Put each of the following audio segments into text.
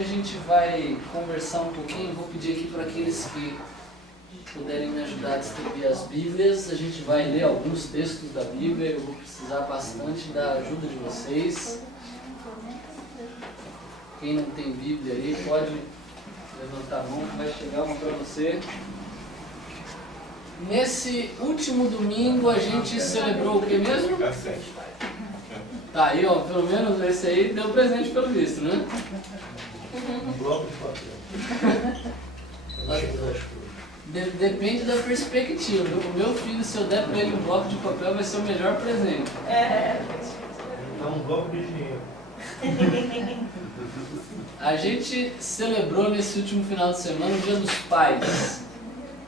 A gente vai conversar um pouquinho, vou pedir aqui para aqueles que puderem me ajudar a distribuir as Bíblias. A gente vai ler alguns textos da Bíblia, eu vou precisar bastante da ajuda de vocês. Quem não tem Bíblia aí pode levantar a mão, vai chegar uma para você. Nesse último domingo a gente celebrou o que mesmo? Tá aí, ó, pelo menos esse aí deu presente pelo visto, né? Um bloco de papel. Depende da perspectiva. O meu filho, se eu der para ele um bloco de papel, vai ser o melhor presente. Então, um bloco de dinheiro. A gente celebrou nesse último final de semana o Dia dos Pais.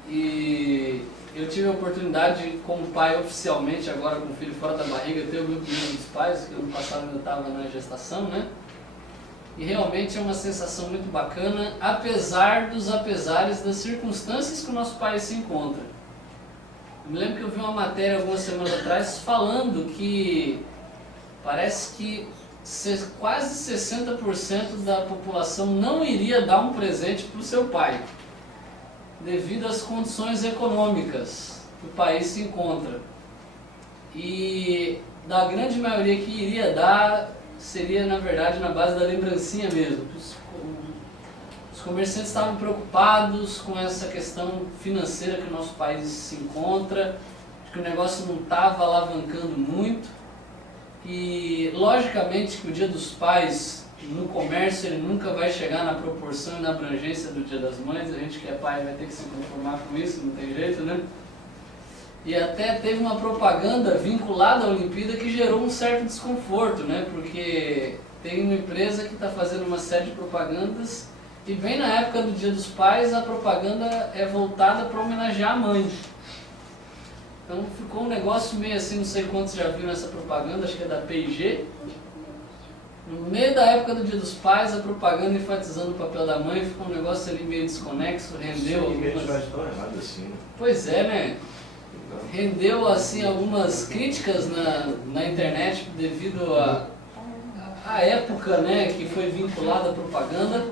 E eu tive a oportunidade, como pai oficialmente, agora com o filho fora da barriga, ter o meu primeiro dos pais, que ano passado eu estava na gestação, né? E realmente é uma sensação muito bacana, apesar dos apesares das circunstâncias que o nosso pai se encontra. Eu me lembro que eu vi uma matéria algumas semanas atrás falando que parece que quase 60% da população não iria dar um presente para o seu pai, devido às condições econômicas que o país se encontra. E da grande maioria que iria dar, seria na verdade na base da lembrancinha mesmo. Os comerciantes estavam preocupados com essa questão financeira que o nosso país se encontra, que o negócio não estava alavancando muito. E logicamente que o Dia dos Pais no comércio ele nunca vai chegar na proporção e na abrangência do Dia das Mães. A gente que é pai vai ter que se conformar com isso, não tem jeito, né? E até teve uma propaganda vinculada à Olimpíada que gerou um certo desconforto, né? Porque tem uma empresa que está fazendo uma série de propagandas e bem na época do Dia dos Pais a propaganda é voltada para homenagear a mãe. Então ficou um negócio meio assim, não sei quantos já viram essa propaganda, acho que é da P&G. No meio da época do Dia dos Pais, a propaganda enfatizando o papel da mãe, ficou um negócio ali meio desconexo, rendeu algumas... Assim, né? Pois é, né? Rendeu assim algumas críticas na internet devido à época, né, que foi vinculada à propaganda.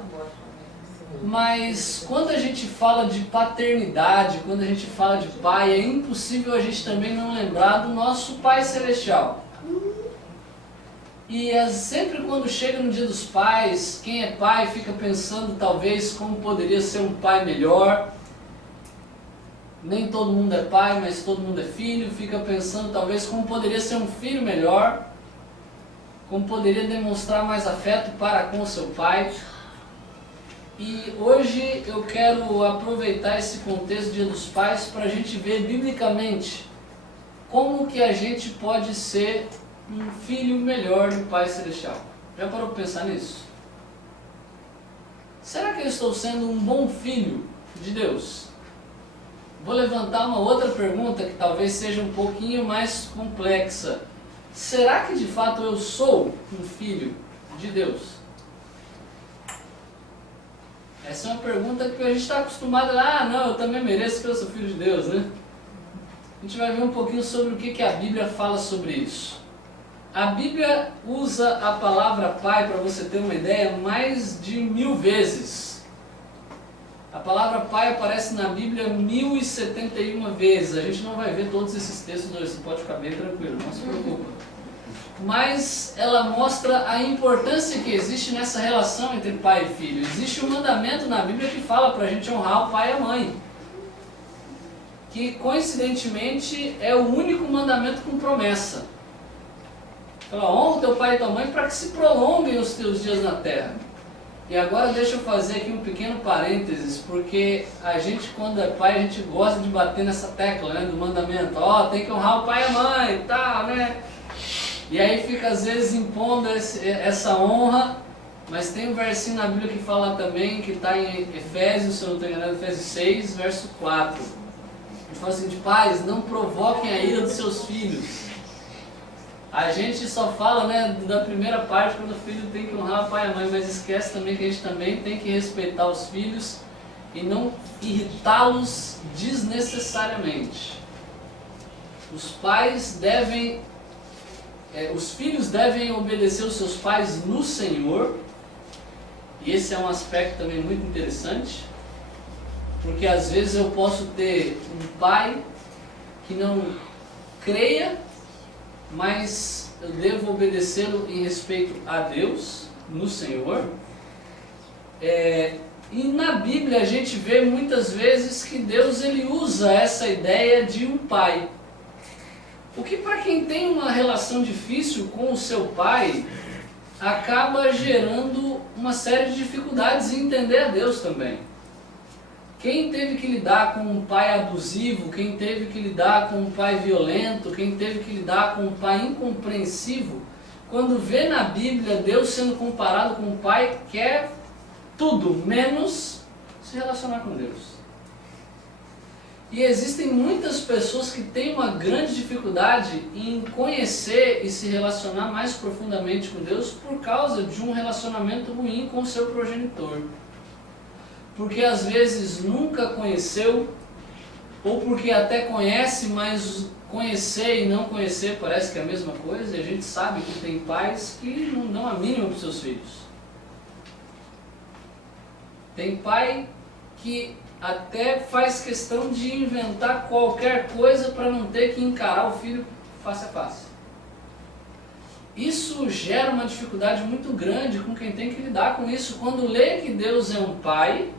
Mas quando a gente fala de paternidade, quando a gente fala de pai, é impossível a gente também não lembrar do nosso Pai Celestial. E sempre quando chega no Dia dos Pais, quem é pai fica pensando talvez como poderia ser um pai melhor. Nem todo mundo é pai, mas todo mundo é filho. Fica pensando talvez como poderia ser um filho melhor, como poderia demonstrar mais afeto para com o seu pai. E hoje eu quero aproveitar esse contexto do Dia dos Pais para a gente ver biblicamente como que a gente pode ser um filho melhor do Pai Celestial. Já parou para pensar nisso? Será que eu estou sendo um bom filho de Deus? Vou levantar uma outra pergunta que talvez seja um pouquinho mais complexa. Será que de fato eu sou um filho de Deus? Essa é uma pergunta que a gente está acostumado a não, eu também mereço porque eu sou filho de Deus, né? A gente vai ver um pouquinho sobre o que a Bíblia fala sobre isso. A Bíblia usa a palavra pai, para você ter uma ideia, mais de 1000 vezes. A palavra pai aparece na Bíblia 1071 vezes. A gente não vai ver todos esses textos hoje, você pode ficar bem tranquilo, não se preocupa. Mas ela mostra a importância que existe nessa relação entre pai e filho. Existe um mandamento na Bíblia que fala para a gente honrar o pai e a mãe, que coincidentemente é o único mandamento com promessa. Fala, honra o teu pai e tua mãe para que se prolonguem os teus dias na terra. E agora deixa eu fazer aqui um pequeno parênteses, porque a gente quando é pai, a gente gosta de bater nessa tecla, né, do mandamento. Tem que honrar o pai e a mãe e tal, né? E aí fica às vezes impondo essa honra, mas tem um versinho na Bíblia que fala também, que está em Efésios, se eu não estou enganado, Efésios 6, verso 4. Ele fala assim, de pais, não provoquem a ira dos seus filhos. A gente só fala, né, da primeira parte, quando o filho tem que honrar o pai e a mãe, mas esquece também que a gente também tem que respeitar os filhos e não irritá-los desnecessariamente. Os filhos devem obedecer os seus pais no Senhor, E esse é um aspecto também muito interessante, porque às vezes eu posso ter um pai que não creia, mas eu devo obedecê-lo em respeito a Deus, no Senhor. E na Bíblia a gente vê muitas vezes que Deus ele usa essa ideia de um pai. O que para quem tem uma relação difícil com o seu pai, acaba gerando uma série de dificuldades em entender a Deus também. Quem teve que lidar com um pai abusivo, quem teve que lidar com um pai violento, quem teve que lidar com um pai incompreensivo, quando vê na Bíblia Deus sendo comparado com um pai, quer tudo menos se relacionar com Deus. E existem muitas pessoas que têm uma grande dificuldade em conhecer e se relacionar mais profundamente com Deus por causa de um relacionamento ruim com o seu progenitor. Porque às vezes nunca conheceu, ou porque até conhece, mas conhecer e não conhecer parece que é a mesma coisa, e a gente sabe que tem pais que não dão a mínima para os seus filhos. Tem pai que até faz questão de inventar qualquer coisa para não ter que encarar o filho face a face. Isso gera uma dificuldade muito grande com quem tem que lidar com isso. Quando lê que Deus é um pai,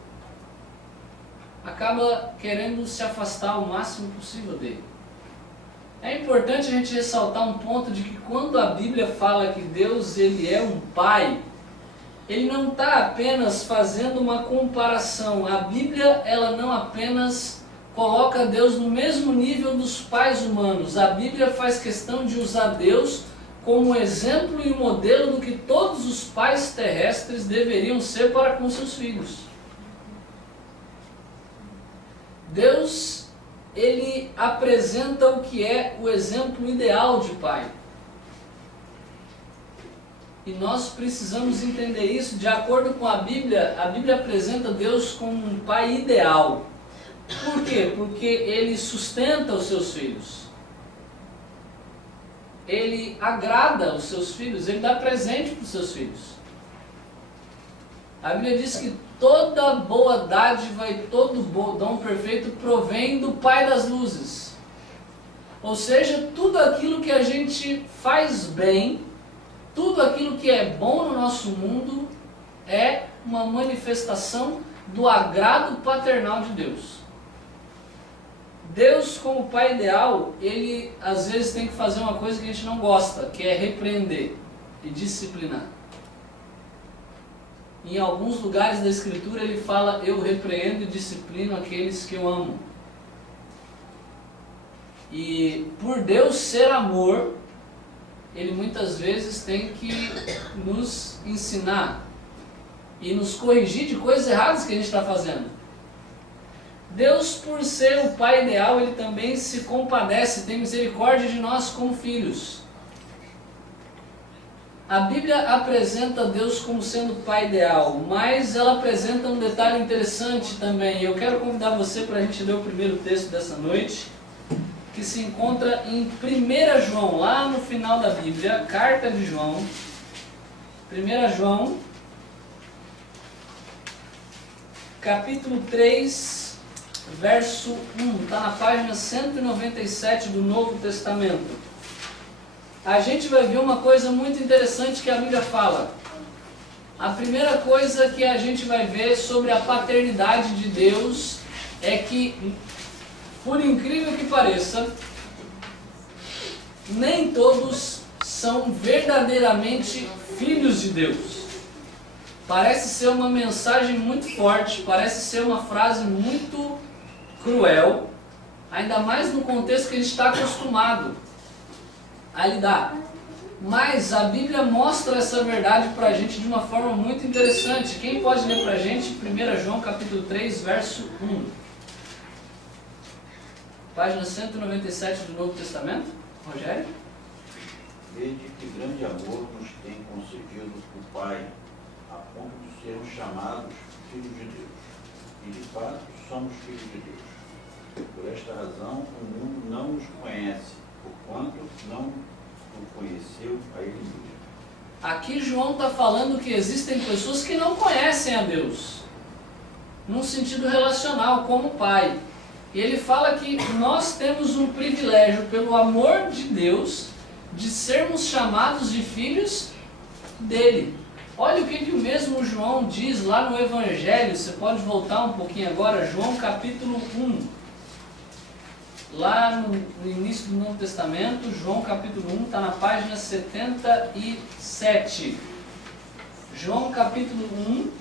acaba querendo se afastar o máximo possível dele. É importante a gente ressaltar um ponto de que quando a Bíblia fala que Deus ele é um pai, ele não está apenas fazendo uma comparação. A Bíblia ela não apenas coloca Deus no mesmo nível dos pais humanos. A Bíblia faz questão de usar Deus como exemplo e modelo do que todos os pais terrestres deveriam ser para com seus filhos. Deus, ele apresenta o que é o exemplo ideal de pai. E nós precisamos entender isso. De acordo com a Bíblia apresenta Deus como um pai ideal. Por quê? Porque ele sustenta os seus filhos. Ele agrada os seus filhos, ele dá presente para os seus filhos. A Bíblia diz que toda boa dádiva e todo bom dom perfeito provém do Pai das luzes. Ou seja, tudo aquilo que a gente faz bem, tudo aquilo que é bom no nosso mundo é uma manifestação do agrado paternal de Deus. Deus, como Pai ideal, ele às vezes tem que fazer uma coisa que a gente não gosta, que é repreender e disciplinar. Em alguns lugares da Escritura ele fala: eu repreendo e disciplino aqueles que eu amo. E por Deus ser amor, ele muitas vezes tem que nos ensinar e nos corrigir de coisas erradas que a gente está fazendo. Deus, por ser o Pai ideal, ele também se compadece, tem misericórdia de nós como filhos. A Bíblia apresenta Deus como sendo o Pai ideal, mas ela apresenta um detalhe interessante também. Eu quero convidar você para a gente ler o primeiro texto dessa noite, que se encontra em 1 João, lá no final da Bíblia, carta de João, 1 João, capítulo 3, verso 1, está na página 197 do Novo Testamento. A gente vai ver uma coisa muito interessante que a Bíblia fala. A primeira coisa que a gente vai ver sobre a paternidade de Deus é que, por incrível que pareça, nem todos são verdadeiramente filhos de Deus. Parece ser uma mensagem muito forte, parece ser uma frase muito cruel, ainda mais no contexto que a gente está acostumado a lidar. Mas a Bíblia mostra essa verdade para a gente de uma forma muito interessante. Quem pode ler para a gente 1 João capítulo 3, verso 1? Página 197 do Novo Testamento. Rogério? Vede que grande amor nos tem concedido o Pai, a ponto de sermos chamados filhos de Deus. E de fato somos filhos de Deus. Por esta razão o mundo não nos conhece, porquanto não o conheceu a Ele mesmo. Aqui João está falando que existem pessoas que não conhecem a Deus, num sentido relacional, como Pai. E ele fala que nós temos um privilégio, pelo amor de Deus, de sermos chamados de filhos dele. Olha o que o mesmo João diz lá no Evangelho. Você pode voltar um pouquinho agora, João capítulo 1. Lá no início do Novo Testamento, João capítulo 1, está na página 77. João capítulo 1,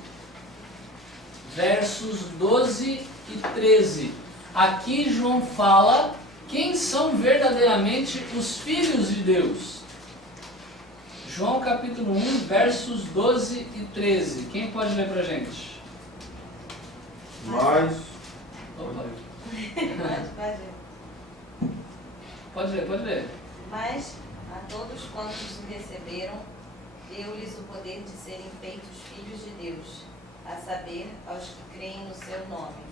versos 12 e 13. Aqui João fala quem são verdadeiramente os filhos de Deus. João capítulo 1, versos 12 e 13. Quem pode ler pra gente? Mas... Opa. Pode ler. Pode ler. Mas a todos quantos o receberam, deu-lhes o poder de serem feitos filhos de Deus, a saber, aos que creem no seu nome,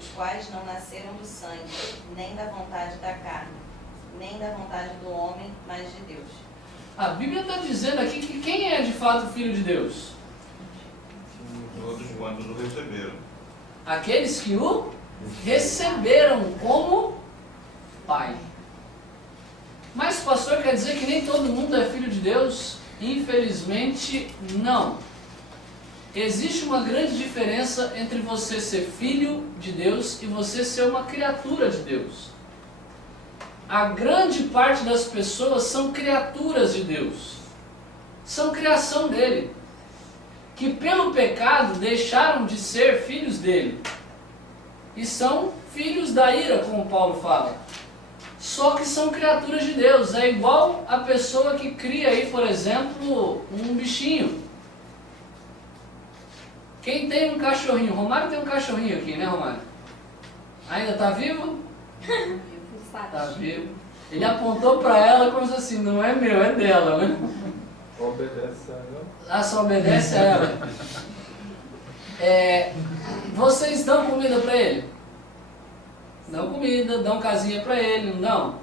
os quais não nasceram do sangue, nem da vontade da carne, nem da vontade do homem, mas de Deus. A Bíblia está dizendo aqui que quem é de fato filho de Deus? Todos quantos o receberam. Aqueles que o receberam como Pai. Mas, pastor, quer dizer que nem todo mundo é filho de Deus? Infelizmente, não. Existe uma grande diferença entre você ser filho de Deus e você ser uma criatura de Deus. A grande parte das pessoas são criaturas de Deus. São criação dele. Que pelo pecado deixaram de ser filhos dele. E são filhos da ira, como Paulo fala. Só que são criaturas de Deus. É igual a pessoa que cria aí, por exemplo, um bichinho. Quem tem um cachorrinho? Romário tem um cachorrinho aqui, né, Romário? Ainda está vivo? Está vivo. Ele apontou para ela como se assim, não é meu, é dela, né? Obedece a ela. Ah, só obedece a ela. Vocês dão comida para ele? Dão comida, dão casinha para ele, não dão?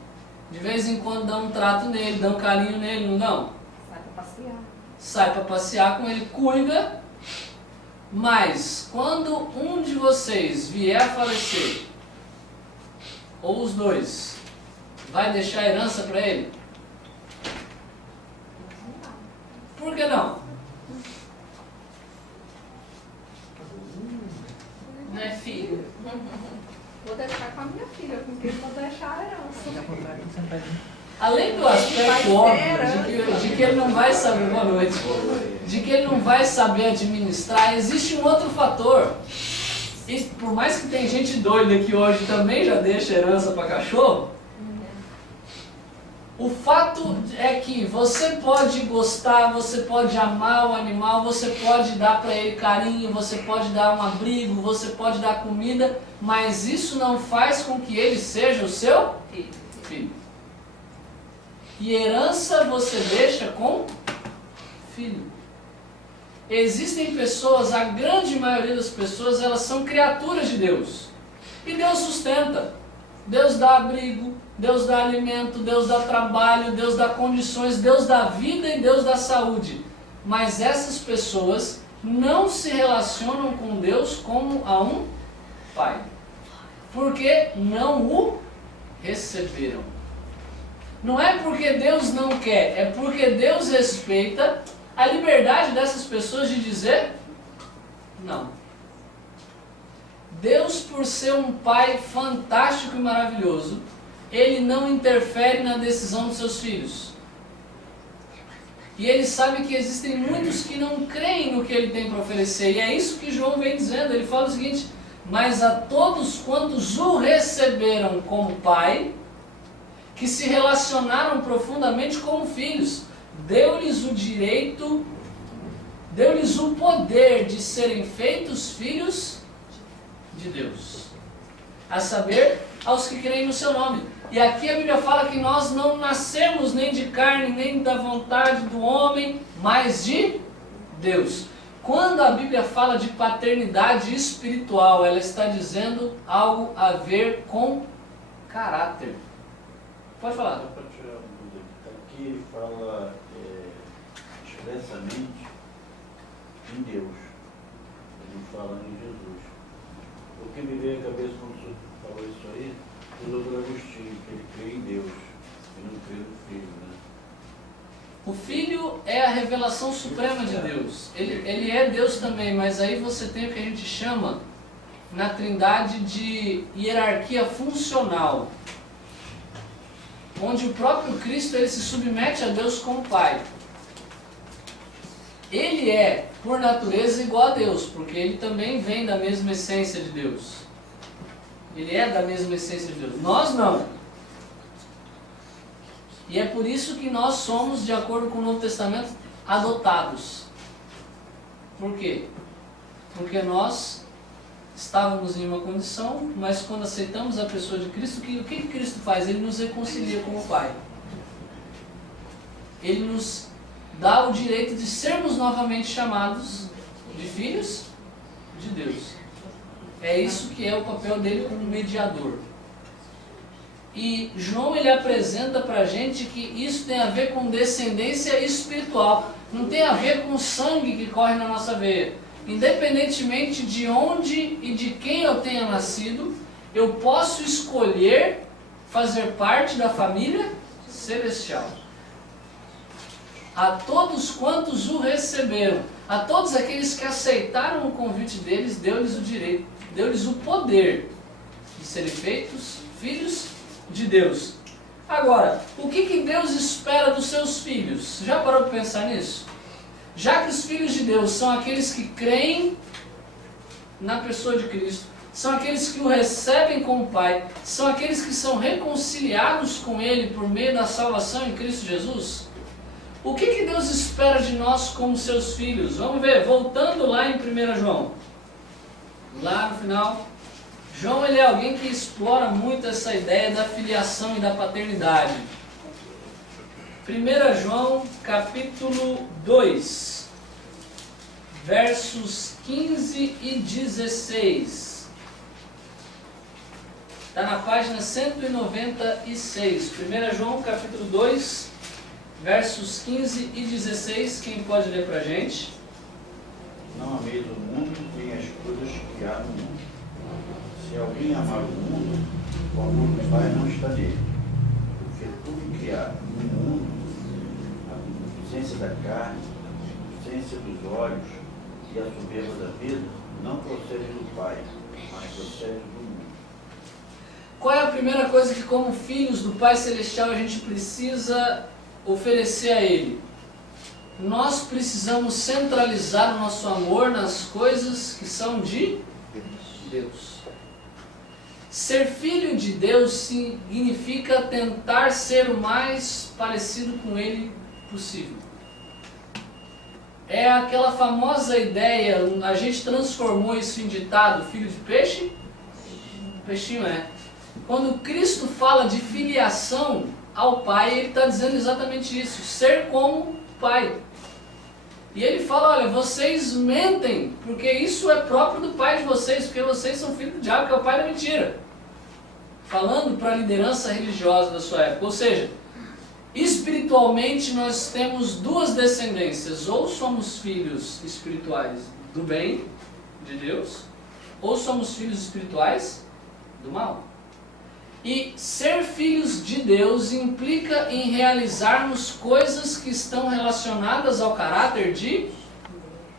De vez em quando dão um trato nele, dão um carinho nele, não dão? Sai pra passear. Sai para passear com ele, cuida. Mas, quando um de vocês vier a falecer, ou os dois, vai deixar herança para ele? Por que não? Não é filho? Vou deixar com a minha filha, com quem vou deixar a herança. Além do aspecto óbvio de que ele não vai saber, boa noite, de que ele não vai saber administrar, existe um outro fator. E por mais que tem gente doida que hoje também já deixa herança para cachorro, o fato é que você pode gostar, você pode amar o animal, você pode dar para ele carinho, você pode dar um abrigo, você pode dar comida, mas isso não faz com que ele seja o seu filho. E herança você deixa com filho. Existem pessoas, a grande maioria das pessoas, elas são criaturas de Deus. E Deus sustenta. Deus dá abrigo, Deus dá alimento, Deus dá trabalho, Deus dá condições, Deus dá vida e Deus dá saúde. Mas essas pessoas não se relacionam com Deus como a um pai. Porque não o receberam. Não é porque Deus não quer, é porque Deus respeita a liberdade dessas pessoas de dizer não. Deus, por ser um pai fantástico e maravilhoso, ele não interfere na decisão dos seus filhos. E ele sabe que existem muitos que não creem no que ele tem para oferecer. E é isso que João vem dizendo. Ele fala o seguinte: mas a todos quantos o receberam como pai, que se relacionaram profundamente como filhos, deu-lhes o direito, deu-lhes o poder de serem feitos filhos de Deus. A saber, aos que creem no seu nome. E aqui a Bíblia fala que nós não nascemos nem de carne, nem da vontade do homem, mas de Deus. Quando a Bíblia fala de paternidade espiritual, ela está dizendo algo a ver com caráter. Pode falar. Só para tirar uma dúvida, aqui ele fala, acho expressamente em Deus. Ele fala em Jesus. O que me veio à cabeça quando o senhor falou isso aí, o doutor Agostinho, que ele crê em Deus e não crê no Filho, né? O Filho é a revelação suprema de Deus. Ele é Deus também, mas aí você tem o que a gente chama na Trindade de hierarquia funcional, onde o próprio Cristo ele se submete a Deus como Pai. Ele é, por natureza, igual a Deus, porque ele também vem da mesma essência de Deus. Ele é da mesma essência de Deus. Nós não. E é por isso que nós somos, de acordo com o Novo Testamento, adotados. Por quê? Porque nós estávamos em uma condição, mas quando aceitamos a pessoa de Cristo, o que Cristo faz? Ele nos reconcilia com o Pai. Ele nos dá o direito de sermos novamente chamados de filhos de Deus. É isso que é o papel dele como mediador. E João ele apresenta para a gente que isso tem a ver com descendência espiritual. Não tem a ver com o sangue que corre na nossa veia. Independentemente de onde e de quem eu tenha nascido, eu posso escolher fazer parte da família celestial. A todos quantos o receberam, a todos aqueles que aceitaram o convite deles, deu-lhes o direito, deu-lhes o poder de serem feitos filhos de Deus. Agora, o que Deus espera dos seus filhos? Já parou para pensar nisso? Já que os filhos de Deus são aqueles que creem na pessoa de Cristo, são aqueles que o recebem como Pai, são aqueles que são reconciliados com Ele por meio da salvação em Cristo Jesus, o que Deus espera de nós como seus filhos? Vamos ver, voltando lá em 1 João. Lá no final, João ele é alguém que explora muito essa ideia da filiação e da paternidade. 1 João capítulo 2, versos 15 e 16. Está na página 196. 1 João capítulo 2, versos 15 e 16. Quem pode ler para a gente? Não ameis o mundo nem as coisas que há no mundo. Se alguém amar o mundo, o amor do Pai não está nele. Porque tudo que há no mundo, a concupiscência da carne, a concupiscência dos olhos e a soberba da vida, não procede do Pai, mas procede do mundo. Qual é a primeira coisa que, como filhos do Pai Celestial, a gente precisa oferecer a Ele? Nós precisamos centralizar o nosso amor nas coisas que são de Deus. Ser filho de Deus significa tentar ser o mais parecido com Ele possível. É aquela famosa ideia, a gente transformou isso em ditado, filho de peixe, peixinho é. Quando Cristo fala de filiação ao Pai, Ele está dizendo exatamente isso, ser como Pai. E Ele fala, olha, vocês mentem, porque isso é próprio do pai de vocês, porque vocês são filhos do diabo, que é o pai da mentira. Falando para a liderança religiosa da sua época. Ou seja, espiritualmente nós temos duas descendências. Ou somos filhos espirituais do bem, de Deus, ou somos filhos espirituais do mal. E ser filhos de Deus implica em realizarmos coisas que estão relacionadas ao caráter de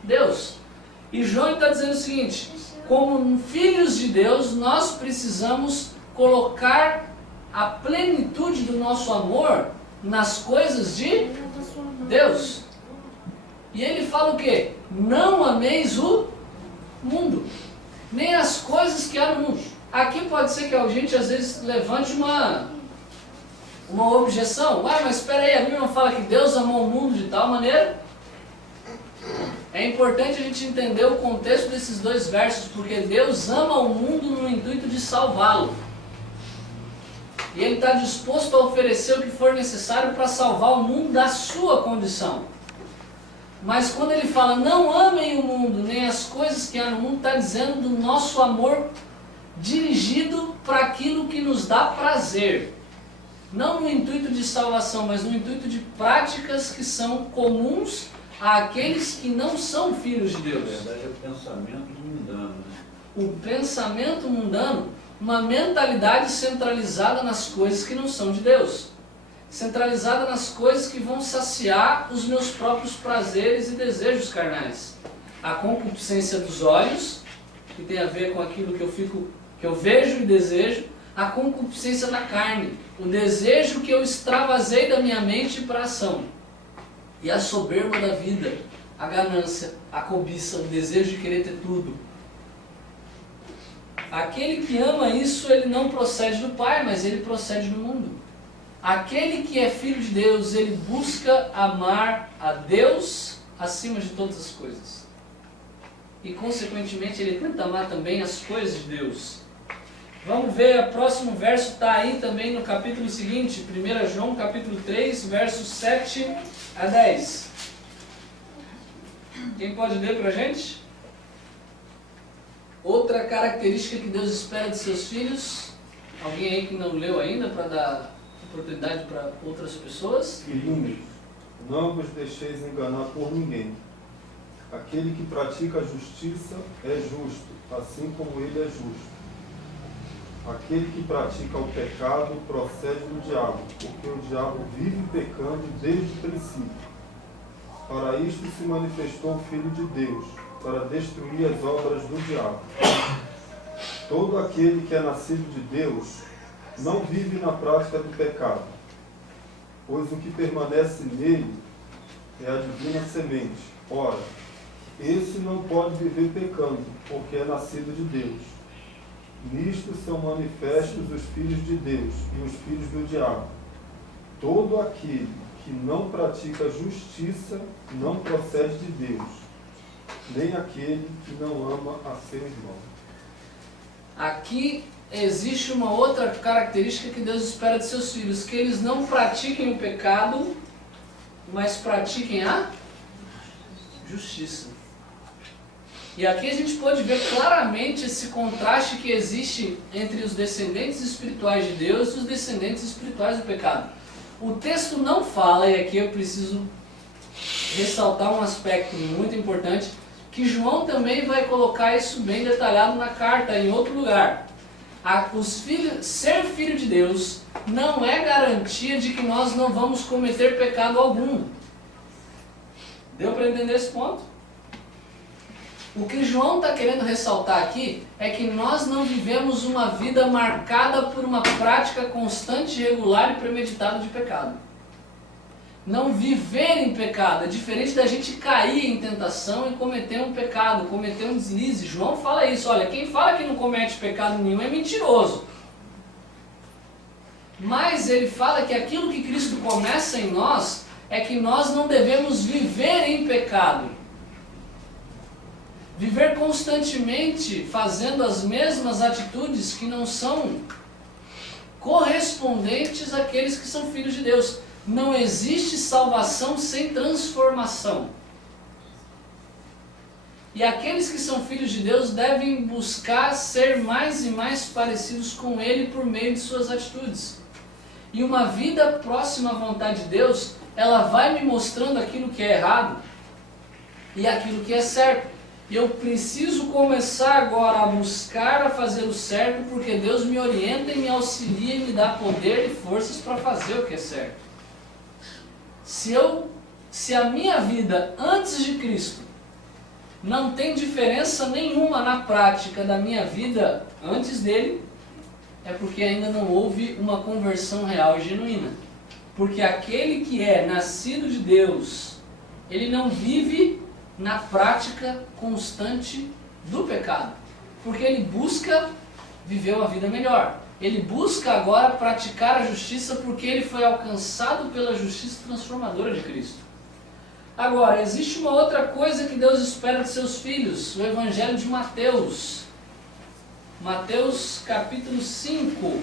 Deus. E João está dizendo o seguinte, como filhos de Deus, nós precisamos colocar a plenitude do nosso amor nas coisas de Deus. E ele fala o quê? Não ameis o mundo, nem as coisas que há no mundo. Aqui pode ser que a gente às vezes levante uma objeção. Ué, mas espera aí, a Bíblia não fala que Deus amou o mundo de tal maneira? É importante a gente entender o contexto desses dois versos, porque Deus ama o mundo no intuito de salvá-lo. E Ele está disposto a oferecer o que for necessário para salvar o mundo da sua condição. Mas quando Ele fala, não amem o mundo, nem as coisas que há no mundo, está dizendo do nosso amor dirigido para aquilo que nos dá prazer. Não no intuito de salvação, mas no intuito de práticas que são comuns àqueles que não são filhos de Na Deus. verdade, é o pensamento mundano, né? O pensamento mundano, uma mentalidade centralizada nas coisas que não são de Deus. Centralizada nas coisas que vão saciar os meus próprios prazeres e desejos carnais. A concupiscência dos olhos, que tem a ver com aquilo que eu vejo e desejo. A concupiscência da carne, o desejo que eu extravasei da minha mente para a ação. E a soberba da vida, a ganância, a cobiça, o desejo de querer ter tudo. Aquele que ama isso, ele não procede do Pai, mas ele procede do mundo. Aquele que é filho de Deus, ele busca amar a Deus acima de todas as coisas. E consequentemente ele tenta amar também as coisas de Deus. Vamos ver, o próximo verso está aí também no capítulo seguinte, 1 João capítulo 3, versos 7 a 10. Quem pode ler para a gente? Outra característica que Deus espera de seus filhos. Alguém aí que não leu ainda para dar oportunidade para outras pessoas? Filhinhos, não vos deixeis enganar por ninguém. Aquele que pratica a justiça é justo, assim como ele é justo. Aquele que pratica o pecado procede do diabo, porque o diabo vive pecando desde o princípio. Para isto se manifestou o Filho de Deus, para destruir as obras do diabo. Todo aquele que é nascido de Deus não vive na prática do pecado, pois o que permanece nele é a divina semente. Ora, esse não pode viver pecando, porque é nascido de Deus. Nisto são manifestos os filhos de Deus e os filhos do diabo. Todo aquele que não pratica justiça não procede de Deus, nem aquele que não ama a seu irmão. Aqui existe uma outra característica que Deus espera de seus filhos, que eles não pratiquem o pecado, mas pratiquem a justiça. E aqui a gente pode ver claramente esse contraste que existe entre os descendentes espirituais de Deus e os descendentes espirituais do pecado. O texto não fala, e aqui eu preciso ressaltar um aspecto muito importante, que João também vai colocar isso bem detalhado na carta, em outro lugar. Ser filho de Deus não é garantia de que nós não vamos cometer pecado algum. Deu para entender esse ponto? O que João está querendo ressaltar aqui é que nós não vivemos uma vida marcada por uma prática constante, regular e premeditada de pecado. Não viver em pecado é diferente da gente cair em tentação e cometer um pecado, cometer um deslize. João fala isso, olha, quem fala que não comete pecado nenhum é mentiroso. Mas ele fala que aquilo que Cristo começa em nós é que nós não devemos viver em pecado. Viver constantemente fazendo as mesmas atitudes que não são correspondentes àqueles que são filhos de Deus. Não existe salvação sem transformação. E aqueles que são filhos de Deus devem buscar ser mais e mais parecidos com Ele por meio de suas atitudes. E uma vida próxima à vontade de Deus, ela vai me mostrando aquilo que é errado e aquilo que é certo. E eu preciso começar agora a buscar a fazer o certo, porque Deus me orienta e me auxilia e me dá poder e forças para fazer o que é certo. Se a minha vida antes de Cristo não tem diferença nenhuma na prática da minha vida antes dele, é porque ainda não houve uma conversão real e genuína. Porque aquele que é nascido de Deus, ele não vive na prática constante do pecado, porque ele busca viver uma vida melhor. Ele busca agora praticar a justiça porque ele foi alcançado pela justiça transformadora de Cristo. Agora, existe uma outra coisa que Deus espera de seus filhos, o Evangelho de Mateus. Mateus capítulo 5,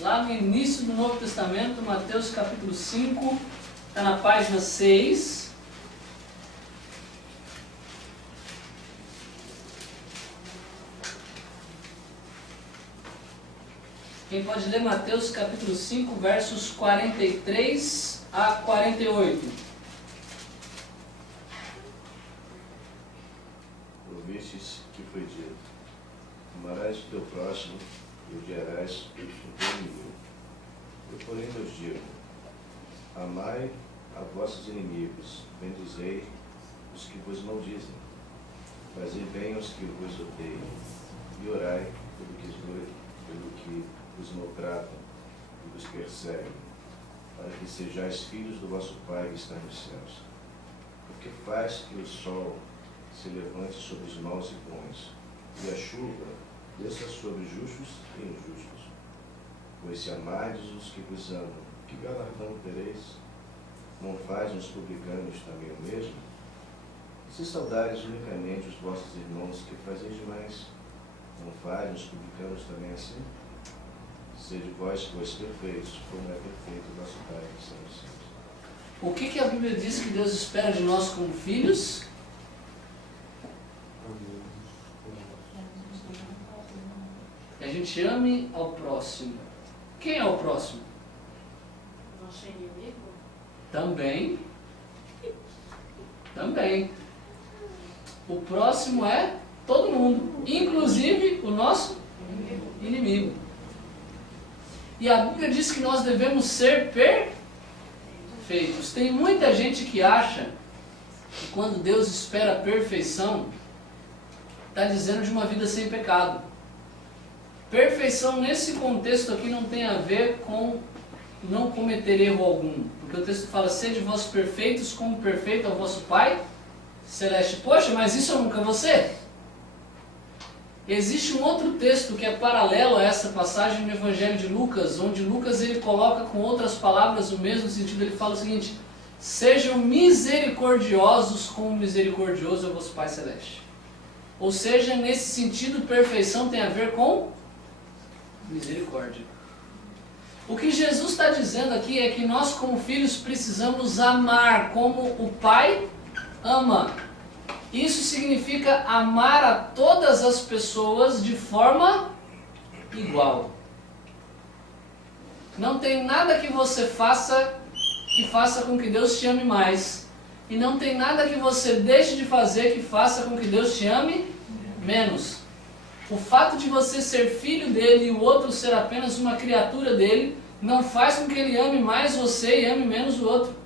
lá no início do Novo Testamento, Mateus capítulo 5, está na página 6. Quem pode ler Mateus capítulo 5, versos 43 a 48? ouvistes que foi dito: amarás o teu próximo e odiarás o teu inimigo. Eu, porém, vos digo: amai a vossos inimigos, bendizei os que vos maldizem, fazei bem aos que vos odeiam, e orai pelo que vos maltratam e vos perseguem, para que sejais filhos do vosso Pai que está nos céus. Porque faz que o sol se levante sobre os maus e bons, e a chuva desça sobre justos e injustos. Pois se amardes os que vos amam, que galardão tereis? Não fazem os publicanos também o mesmo? E se saudares unicamente os vossos irmãos, que fazeis demais? Não fazem os publicanos também assim? Sede vós, pois, perfeitos, como é perfeito o vosso Pai que está nos céus. O que a Bíblia diz que Deus espera de nós como filhos? Que a gente ame ao próximo. Quem é o próximo? Nosso inimigo? Também. O próximo é todo mundo, inclusive o nosso inimigo. E a Bíblia diz que nós devemos ser perfeitos. Tem muita gente que acha que quando Deus espera a perfeição, está dizendo de uma vida sem pecado. Perfeição nesse contexto aqui não tem a ver com não cometer erro algum. Porque o texto fala: sede vós perfeitos como perfeito é o vosso Pai Celeste. Poxa, mas isso eu nunca vou ser. Existe um outro texto que é paralelo a essa passagem no Evangelho de Lucas, onde Lucas ele coloca com outras palavras o mesmo sentido. Ele fala o seguinte: sejam misericordiosos como misericordioso é o vosso Pai Celeste. Ou seja, nesse sentido, perfeição tem a ver com misericórdia. O que Jesus está dizendo aqui é que nós como filhos precisamos amar como o Pai ama. Isso significa amar a todas as pessoas de forma igual. Não tem nada que você faça que faça com que Deus te ame mais. E não tem nada que você deixe de fazer que faça com que Deus te ame menos. O fato de você ser filho dele e o outro ser apenas uma criatura dele não faz com que ele ame mais você e ame menos o outro.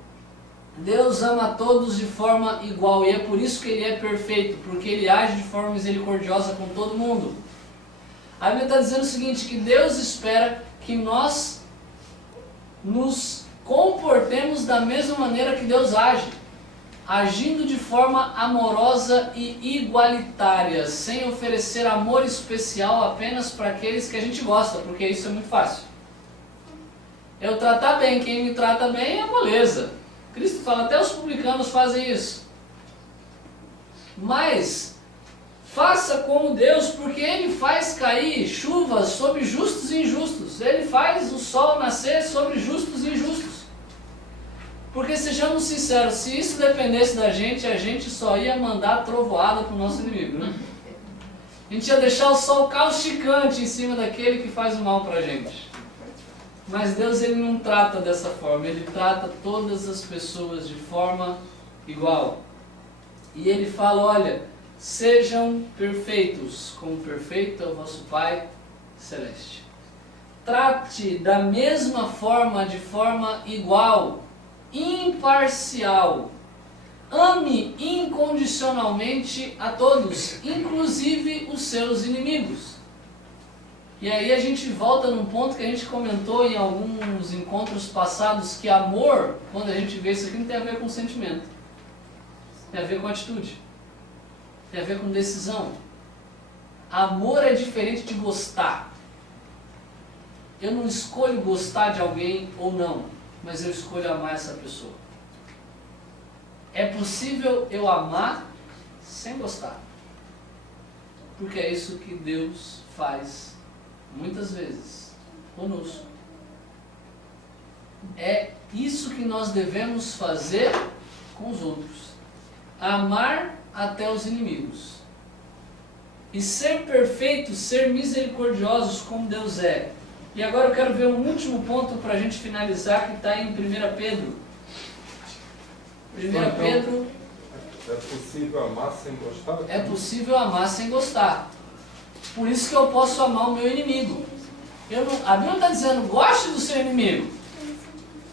Deus ama a todos de forma igual e é por isso que ele é perfeito, porque ele age de forma misericordiosa com todo mundo. A Bíblia está dizendo o seguinte, que Deus espera que nós nos comportemos da mesma maneira que Deus age, agindo de forma amorosa e igualitária, sem oferecer amor especial apenas para aqueles que a gente gosta, porque isso é muito fácil. Eu tratar bem quem me trata bem é moleza. Cristo fala, até os publicanos fazem isso. Mas faça como Deus, porque Ele faz cair chuvas sobre justos e injustos. Ele faz o sol nascer sobre justos e injustos. Porque sejamos sinceros, se isso dependesse da gente, a gente só ia mandar trovoada para o nosso inimigo, né? A gente ia deixar o sol causticante em cima daquele que faz o mal para a gente. Mas Deus ele não trata dessa forma, Ele trata todas as pessoas de forma igual. E Ele fala, olha, sejam perfeitos, como perfeito é o vosso Pai Celeste. Trate da mesma forma, de forma igual, imparcial. Ame incondicionalmente a todos, inclusive os seus inimigos. E aí a gente volta num ponto que a gente comentou em alguns encontros passados, que amor, quando a gente vê isso aqui, não tem a ver com sentimento. Tem a ver com atitude. Tem a ver com decisão. Amor é diferente de gostar. Eu não escolho gostar de alguém ou não, mas eu escolho amar essa pessoa. É possível eu amar sem gostar. Porque é isso que Deus faz muitas vezes conosco. É isso que nós devemos fazer com os outros. Amar até os inimigos. E ser perfeitos, ser misericordiosos como Deus é. E agora eu quero ver um último ponto para a gente finalizar, que está em 1 Pedro. 1 Pedro É possível amar sem gostar? É possível amar sem gostar. Por isso que eu posso amar o meu inimigo. A Bíblia está dizendo, goste do seu inimigo.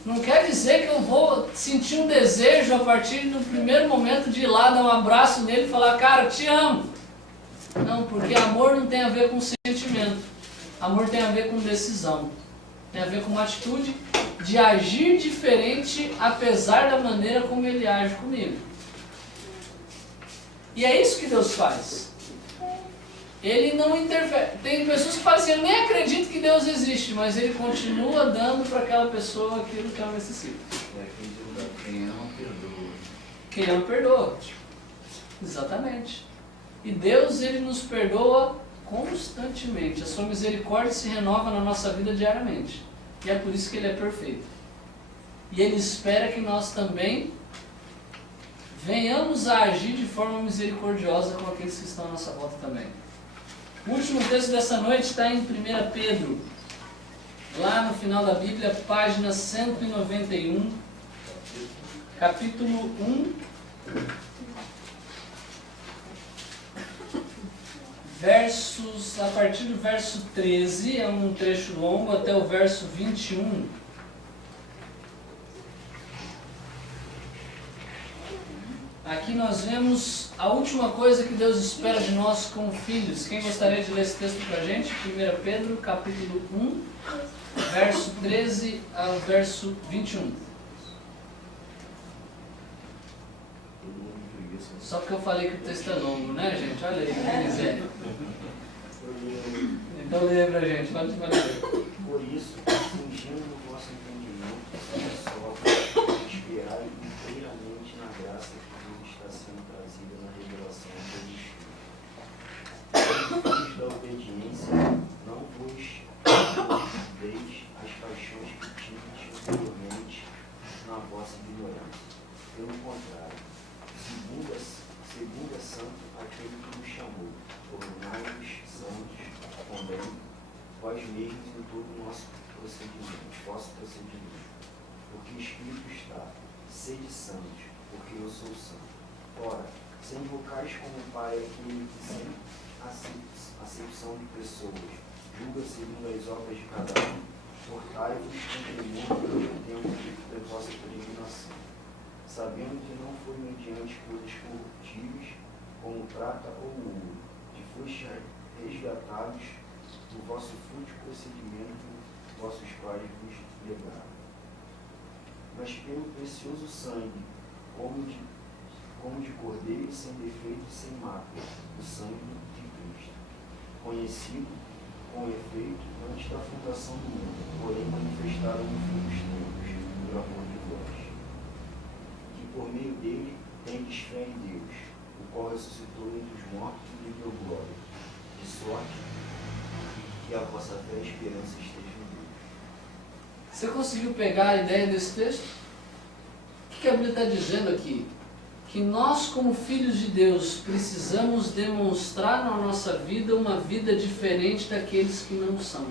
Não quer dizer que eu vou sentir um desejo a partir do primeiro momento de ir lá, dar um abraço nele e falar, cara, te amo. Não, porque amor não tem a ver com sentimento. Amor tem a ver com decisão. Tem a ver com uma atitude de agir diferente apesar da maneira como ele age comigo. E é isso que Deus faz. Ele não interfere. Tem pessoas que falam assim, eu nem acredito que Deus existe, mas ele continua dando para aquela pessoa aquilo que ela necessita. Quem ama, perdoa. Quem ama, perdoa. Exatamente. E Deus, ele nos perdoa constantemente. A sua misericórdia se renova na nossa vida diariamente. E é por isso que ele é perfeito. E ele espera que nós também venhamos a agir de forma misericordiosa com aqueles que estão à nossa volta também. O último texto dessa noite está em 1 Pedro, lá no final da Bíblia, página 191, capítulo 1, a partir do verso 13, é um trecho longo, até o verso 21. Aqui nós vemos a última coisa que Deus espera de nós como filhos. Quem gostaria de ler esse texto para a gente? 1 Pedro, capítulo 1, verso 13 ao verso 21. Só porque eu falei que o texto é longo, né, gente? Olha aí, que miséria. Então lê pra gente, pode ler. Por isso, fingindo no vosso entendimento, só esperai inteiramente na graça que vos está sendo trazida na revelação do Espírito. Filhos da obediência, não vos deis as paixões que tinhas anteriormente na vossa ignorância. Pelo contrário, segundo é santo aquele que nos chamou, tornai-vos santos também, vós mesmos em todo o vosso procedimento. Porque escrito está, sede santos, porque eu sou santo. Ora, se invocais como Pai aquele que sem acepção de pessoas julga segundo as obras de cada um, portai-vos com temor pelo tempo da vossa peregrinação, sabendo que não foi mediante coisas corruptíveis, como prata ou ouro, que foste resgatados do vosso fútil procedimento, vossos pais vos legaram, mas pelo precioso sangue, como de cordeiro sem defeito e sem mácula, o sangue de Cristo, conhecido, com efeito, antes da fundação do mundo, porém manifestado no fim dos tempos, por amor de vós, que por meio dele tendes fé em Deus, o qual ressuscitou entre os mortos e lhe deu glória, de sorte que a vossa fé e esperança esteja em Deus. Você conseguiu pegar a ideia desse texto? O que a Bíblia está dizendo aqui? Que nós, como filhos de Deus, precisamos demonstrar na nossa vida uma vida diferente daqueles que não são.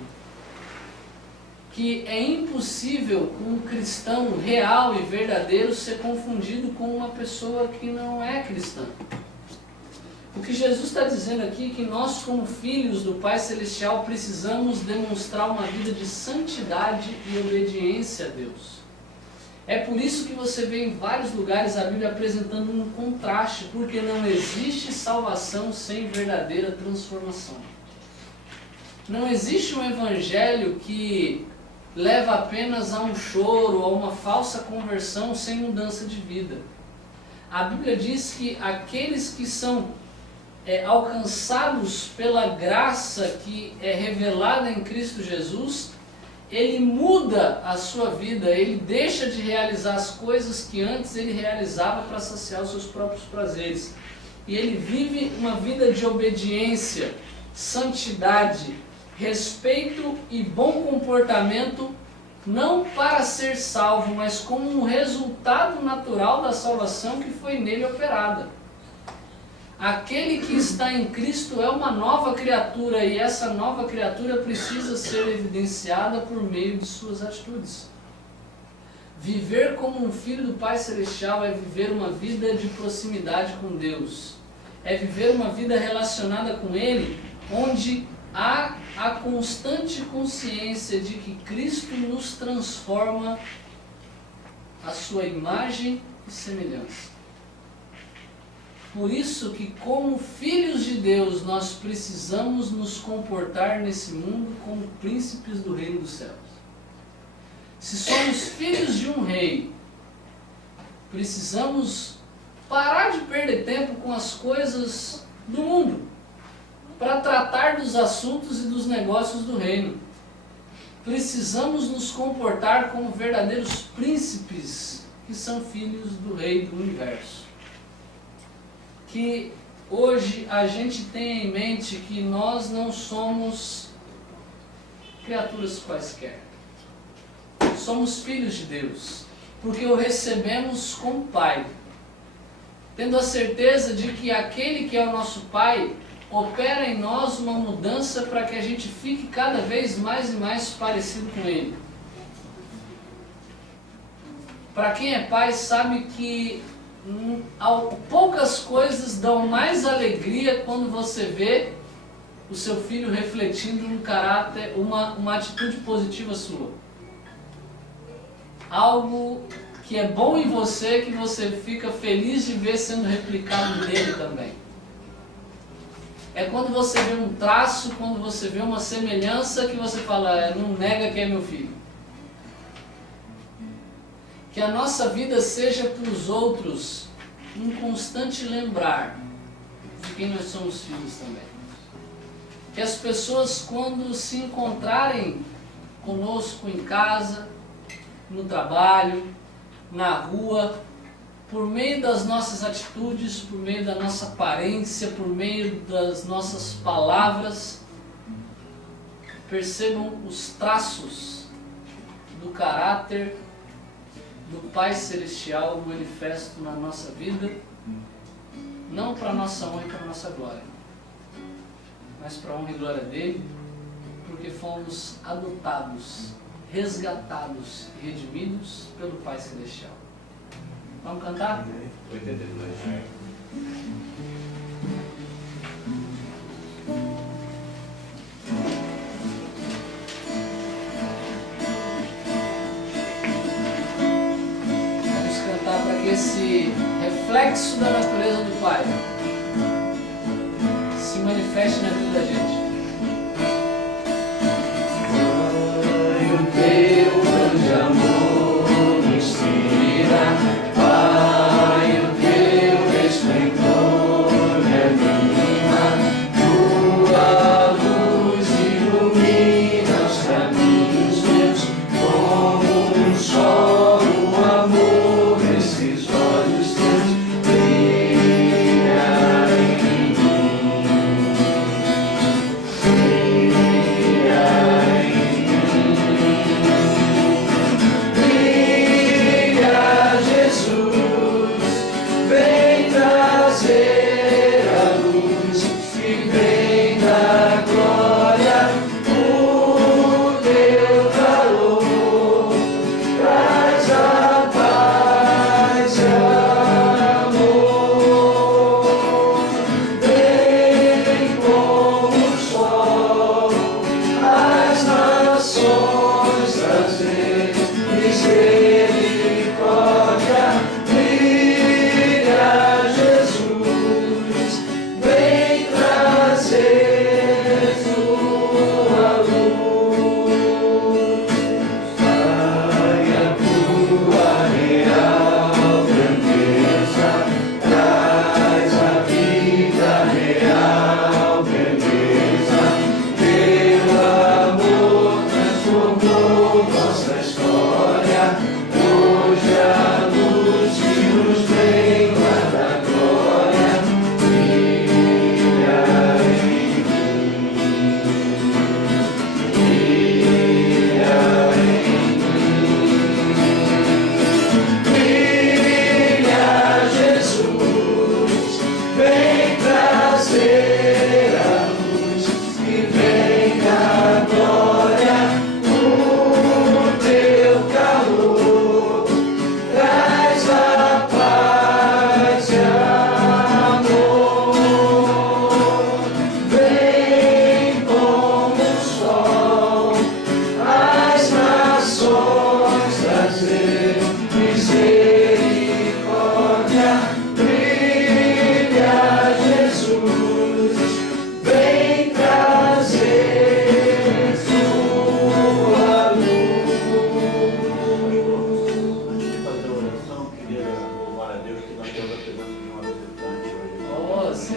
Que é impossível um cristão real e verdadeiro ser confundido com uma pessoa que não é cristã. O que Jesus está dizendo aqui é que nós, como filhos do Pai Celestial, precisamos demonstrar uma vida de santidade e obediência a Deus. É por isso que você vê em vários lugares a Bíblia apresentando um contraste, porque não existe salvação sem verdadeira transformação. Não existe um evangelho que leva apenas a um choro, a uma falsa conversão sem mudança de vida. A Bíblia diz que aqueles que são alcançados pela graça que é revelada em Cristo Jesus, ele muda a sua vida, ele deixa de realizar as coisas que antes ele realizava para saciar os seus próprios prazeres. E ele vive uma vida de obediência, santidade, respeito e bom comportamento, não para ser salvo, mas como um resultado natural da salvação que foi nele operada. Aquele que está em Cristo é uma nova criatura e essa nova criatura precisa ser evidenciada por meio de suas atitudes. Viver como um filho do Pai Celestial é viver uma vida de proximidade com Deus. É viver uma vida relacionada com Ele, onde há a constante consciência de que Cristo nos transforma à sua imagem e semelhança. Por isso que, como filhos de Deus, nós precisamos nos comportar nesse mundo como príncipes do reino dos céus. Se somos filhos de um rei, precisamos parar de perder tempo com as coisas do mundo para tratar dos assuntos e dos negócios do reino. Precisamos nos comportar como verdadeiros príncipes que são filhos do rei do universo. Que hoje a gente tenha em mente que nós não somos criaturas quaisquer. Somos filhos de Deus, porque o recebemos como Pai, tendo a certeza de que aquele que é o nosso Pai opera em nós uma mudança para que a gente fique cada vez mais e mais parecido com Ele. Para quem é pai sabe que poucas coisas dão mais alegria quando você vê o seu filho refletindo um caráter, uma atitude positiva sua. Algo que é bom em você, que você fica feliz de ver sendo replicado nele também. É quando você vê um traço, quando você vê uma semelhança que você fala, não nega que é meu filho. Que a nossa vida seja para os outros um constante lembrar de quem nós somos filhos também. Que as pessoas, quando se encontrarem conosco em casa, no trabalho, na rua, por meio das nossas atitudes, por meio da nossa aparência, por meio das nossas palavras, percebam os traços do caráter do Pai Celestial manifesto na nossa vida, não para a nossa honra e para a nossa glória, mas para a honra e glória dele, porque fomos adotados, resgatados e redimidos pelo Pai Celestial. Vamos cantar? 82. Para que esse reflexo da natureza do Pai se manifeste na vida da gente. O teu grande amor me inspira, Pai, o teu esplendor me anima, tua luz ilumina os caminhos meus, como um sol, o amor. Esses olhos teus brilham em mim, brilha em mim, brilha Jesus, vem trazer a luz que vem da glória, o teu calor traz a paz. Misericórdia, brilha Jesus.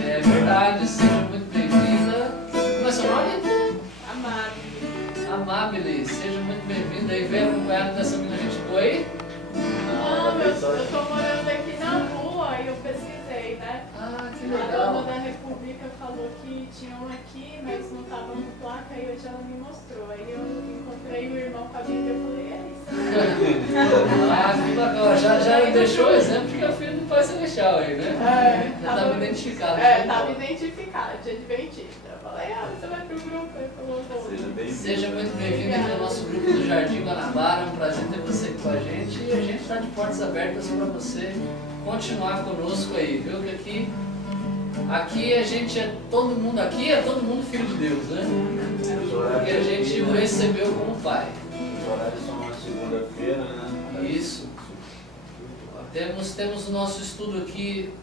É verdade, seja muito bem-vinda. Como é seu nome? Amabile, seja muito bem-vinda e venha acompanhada dessa menina gente boa aí. Não, eu tô morando aqui na rua e eu pesquisei, né? Ah, que A legal. dona da República falou que tinha um aqui, mas não tava no placa, e hoje ela me mostrou. Aí eu encontrei o irmão com a Bíblia e eu falei, é isso. Ah, que bacana. Já deixou o exemplo de que é o filho do Pai Celestial aí, né? Já estava identificado. Tava identificado, de adventista. Eu falei, você vai pro grupo? Ele falou, vou. Seja bem-vindo. Seja muito bem-vindo ao nosso grupo do Jardim Guanabara. É um prazer ter você aqui com a gente. E a gente está de portas abertas para você continuar conosco aí, viu? Que aqui a gente é todo mundo, aqui é todo mundo filho de Deus, né? Porque a gente o recebeu como pai. Os horários são na segunda-feira, né? Isso. Temos o nosso estudo aqui,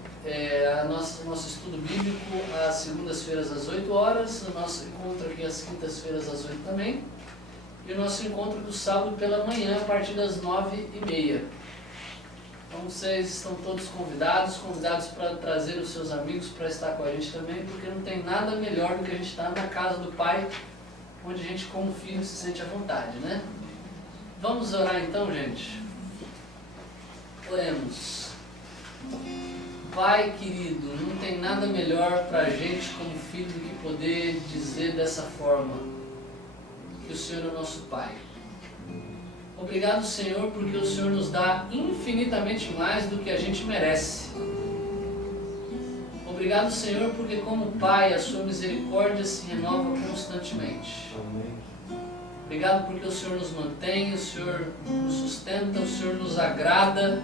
nosso estudo bíblico às segundas-feiras às 8 horas, o nosso encontro aqui às quintas-feiras às 8 também, e o nosso encontro do sábado pela manhã a partir das 9h30. Então vocês estão todos convidados para trazer os seus amigos para estar com a gente também, porque não tem nada melhor do que a gente estar na casa do Pai, onde a gente como filho se sente à vontade, né? Vamos orar então, gente? Oremos. Pai querido, não tem nada melhor para a gente como filho do que poder dizer dessa forma que o Senhor é o nosso Pai. Obrigado, Senhor, porque o Senhor nos dá infinitamente mais do que a gente merece. Obrigado, Senhor, porque como Pai a sua misericórdia se renova constantemente. Amém. Obrigado porque o Senhor nos mantém, o Senhor nos sustenta, o Senhor nos agrada.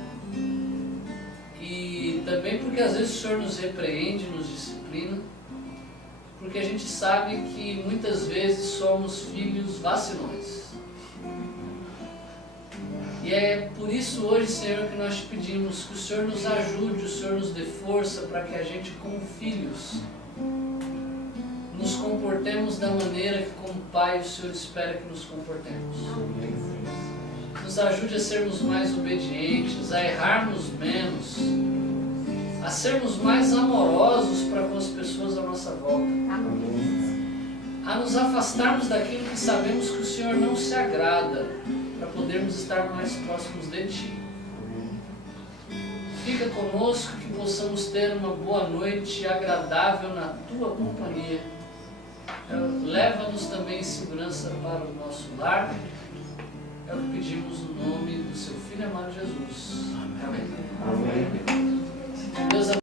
E também porque às vezes o Senhor nos repreende, nos disciplina, porque a gente sabe que muitas vezes somos filhos vacilões. E é por isso hoje, Senhor, que nós te pedimos que o Senhor nos ajude, o Senhor nos dê força para que a gente, como filhos, nos comportemos da maneira que, como Pai, o Senhor espera que nos comportemos. Nos ajude a sermos mais obedientes, a errarmos menos, a sermos mais amorosos para com as pessoas à nossa volta, a nos afastarmos daquilo que sabemos que o Senhor não se agrada, para podermos estar mais próximos de Ti. Fica conosco, que possamos ter uma boa noite agradável na Tua companhia. Leva-nos também em segurança para o nosso lar. É o que pedimos no nome do Seu Filho amado Jesus. Amém. Amém. Deus